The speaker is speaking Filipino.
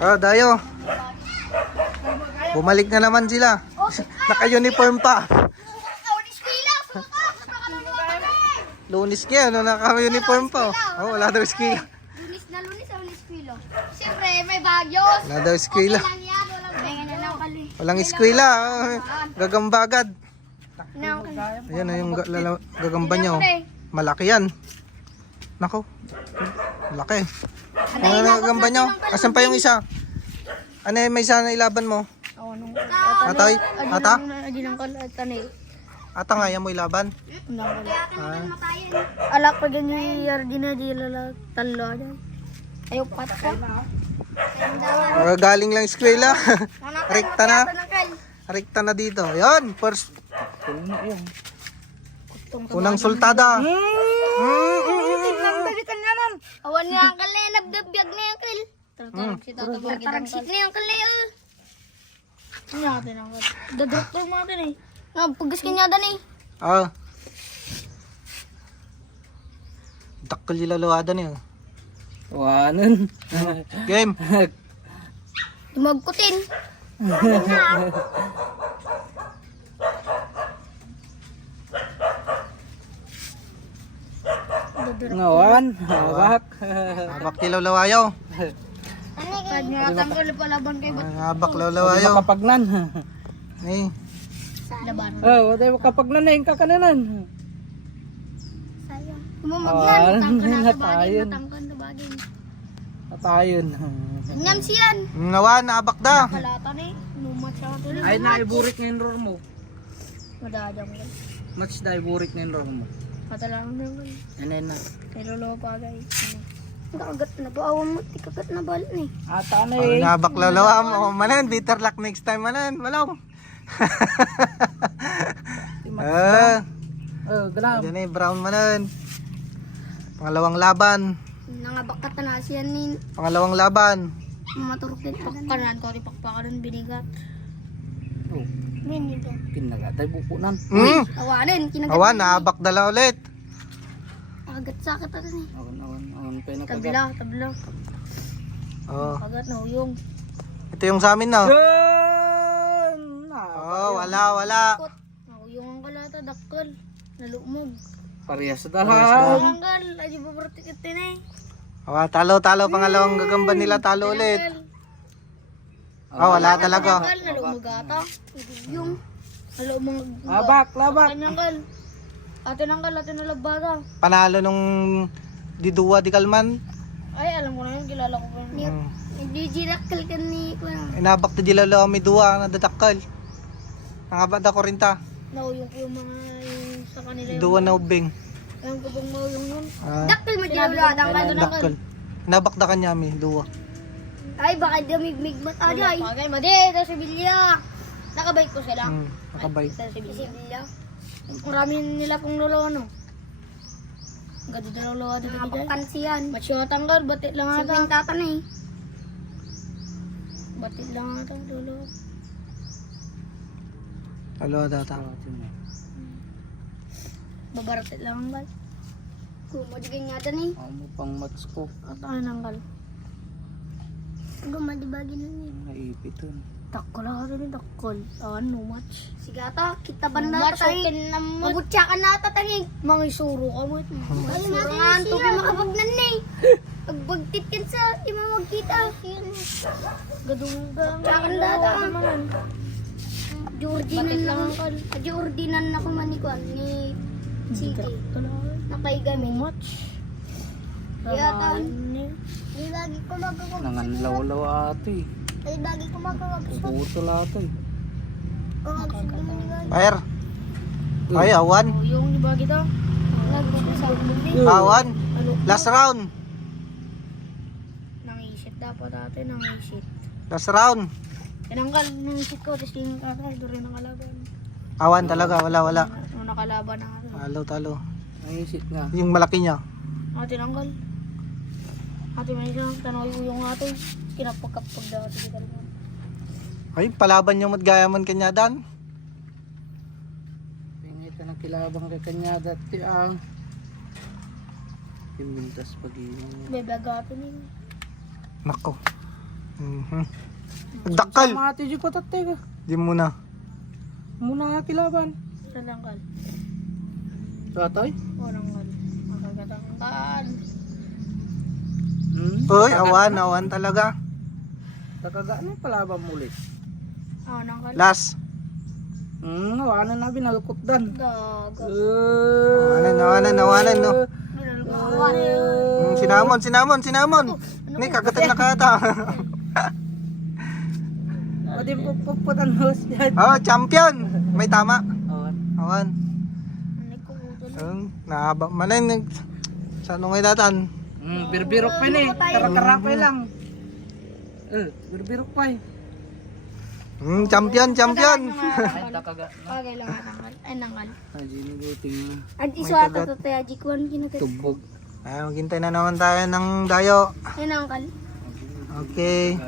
Oh, Dayo. Bumalik na naman sila. Naka-uniform pa. Lunis kaya, ano naka-uniform pa. Oh, wala daw ski. Lunis na lunis lunis kilo. Siyempre, may bagyos. Wala daw ski Lang yan, walang pengen na lang kali. Walang eskwela. Oh, gagambagad. Ayan na yung gagamba niya. oh. Malaki yan. Nako. Laki. Ano na gagamba niyo? Asan pa yung isa? Ano yung may isa na ilaban mo? Ako nung Atay? Ata? adi ng kalatan eh. Ata nga yan mo ilaban? Ah. Alak pa ganyan yardi na di lala talo. Ayaw pat ka. Ah, galing lang eskwela. Rekta na. Rekta na dito. Yan, first. Unang sultada. Mm, Awan niya ang kali, nabdabyag na yung kal. Mm. Si na yung kali, oh. Ano natin ang Dadoktor mo natin eh. Nagpagas ka niya dan eh. Ah. Dakkel yung lalawadan niya. Wanan. Game. Dumagkutin. Ngawan. Habak yung lalawayaw. Kahit nga natanggal pa laban kay Habak lalawayaw. Makapagnan. Eh. laban. Oh, wala makapagnan na yung kakananan. Sayang. Kumamagnan. Ah, Matangkan na bagay. Matangkan na bagay. Nyam siyan. Nawa, naabak da. Kalatan eh. Ay na iburik na yung roar mo. Madadang ko. Match na yung roar mo. Matalang naman. Ano na. Kay lolo pa guys. Nakagat na ba? Awan mo, tikagat na bal eh. Ata na eh. nabak lalawa mo. Oh, manan, bitter luck next time manan. Malong. ah, Oh, galam. dyan eh, brown manan. Pangalawang laban. Nangabakat na siyan ni Pangalawang laban. maturok din pa. Pakpanan ko rin pakpakanan binigat. Oh, Binigan. kinagatay bukunan. Mm. Awanin, kinagat. Awan, naabak dala ulit. Nakagat sakit na eh. Awan, awan, awan. Kaya nakagat. Tabla, tabla. Oh, Kagat na uyong. ito yung sa amin na. Oh, wala, wala. Nauyong ang kalata, dakkel. Nalumog. Parehas Parehas na dahan. Tanggal, ay ba bertikit din eh. Oh, talo, talo. Pangalawang gagamba nila, talo ulit. Oh, wala talaga. Tanggal, nalumog ata. Yung, nalumog. Labak, labak. Tanggal. Ate nanggal, ate nalagbada. Panalo nung Didua di Kalman. Ay, alam ko na yun, kilala ko pa yun. Mm. Hindi jirakal ka ni Kuya. Inabak na dilalo kami duwa na dadakal. Nangabad ako rin ta. Nauyong ko yung mga yung sa kanila yung... Duwa na ubing. Ewan ko bang mauyong nun. Ah, Dakil mo ka dakal. Inabak na kanya mi duwa. Ay, baka damig-mig mat Ay, ay. Pagay, madi, ito si Bilya. Nakabike ko sila. Mm, nakabay. Ito si Bilya. Marami nila pong lolo, ano? Gado na lolo, ito dito. Nakapakan siyan. Macho tanggal, batit lang ata. Sibling tatan eh. Batit lang ata, lolo. Talo data. Babaratit lang ang gal. Kumadigin niya dan eh. Amo pang match ko. At ano ang gal? Gumadibagin na niya. Naipiton. Dakol ako rin, dakol. Ano, much. Sigata, kita ba na Much, tatangi? okay na mo. Mabutya ka na tatangi. Mga isuro ka mo. Ay, natin nga ang tubi makapagnan na eh. Pagbagtit kan sa, di mo magkita. Gadong ka. Tsakan na ata. Jordinan na ako. Jordinan na ako manikuan ni Sige. Nakaigami. Much. Ay, lagi ko magkakag. Nanganlaw-law ate. Ay, lagi ko magkakag. Ubuto lahat eh. Fire. Ay, awan. Oh, yung iba kita. Awan. Last round. Nangisip dapat ate, nangisip. Last round. Tinanggal nangisip ko, tapos yung kakay, doon rin ang kalaban. Awan talaga, wala, wala. Nung nakalaban na. Talo, talo. Nangisit nga. Yung malaki niya. Ate tinanggal. Ate may isang tanaw yung ate. Kinapagkapag daw ate kita. Ay, palaban niyo matgaya man kanya dan. Pingit ka ng kilabang kay kanya dati ang pimintas pag-inom. Bebagatin yun. Nako. Mhm. Nagdakal. Mga ate di ko tatay ka. Di muna. Muna nga kilaban. Sa langkal. Tatay? Walang kal. Makagatangkal. Hmm? Uy, awan, awan talaga. Takaga ano palaban mo ulit? Ah, nang kal. Last. Hmm, awanan na binalukot dan. Gago. Awanan, awanan, awanan, no. Binalgawan. Mm, sinamon, sinamon, sinamon. Ni kagatan na kata. Pwede puputan mo siya. oh, champion. May tama. Awan. Awan. Ano? Ang nahaba manay sa ano ngay datan. Hmm, birbirok pa ni. Karakarapay lang. Eh, birbirok pa eh. Mm, champion, champion. Ay, takaga. Bagay lang ang kal. Ay, nangkal. Ay, ginuguting na. At iso ata to tayo, Jikwan, kinagat. Tubog. Ay, maghintay na naman tayo ng dayo. Yan ang kal. Okay.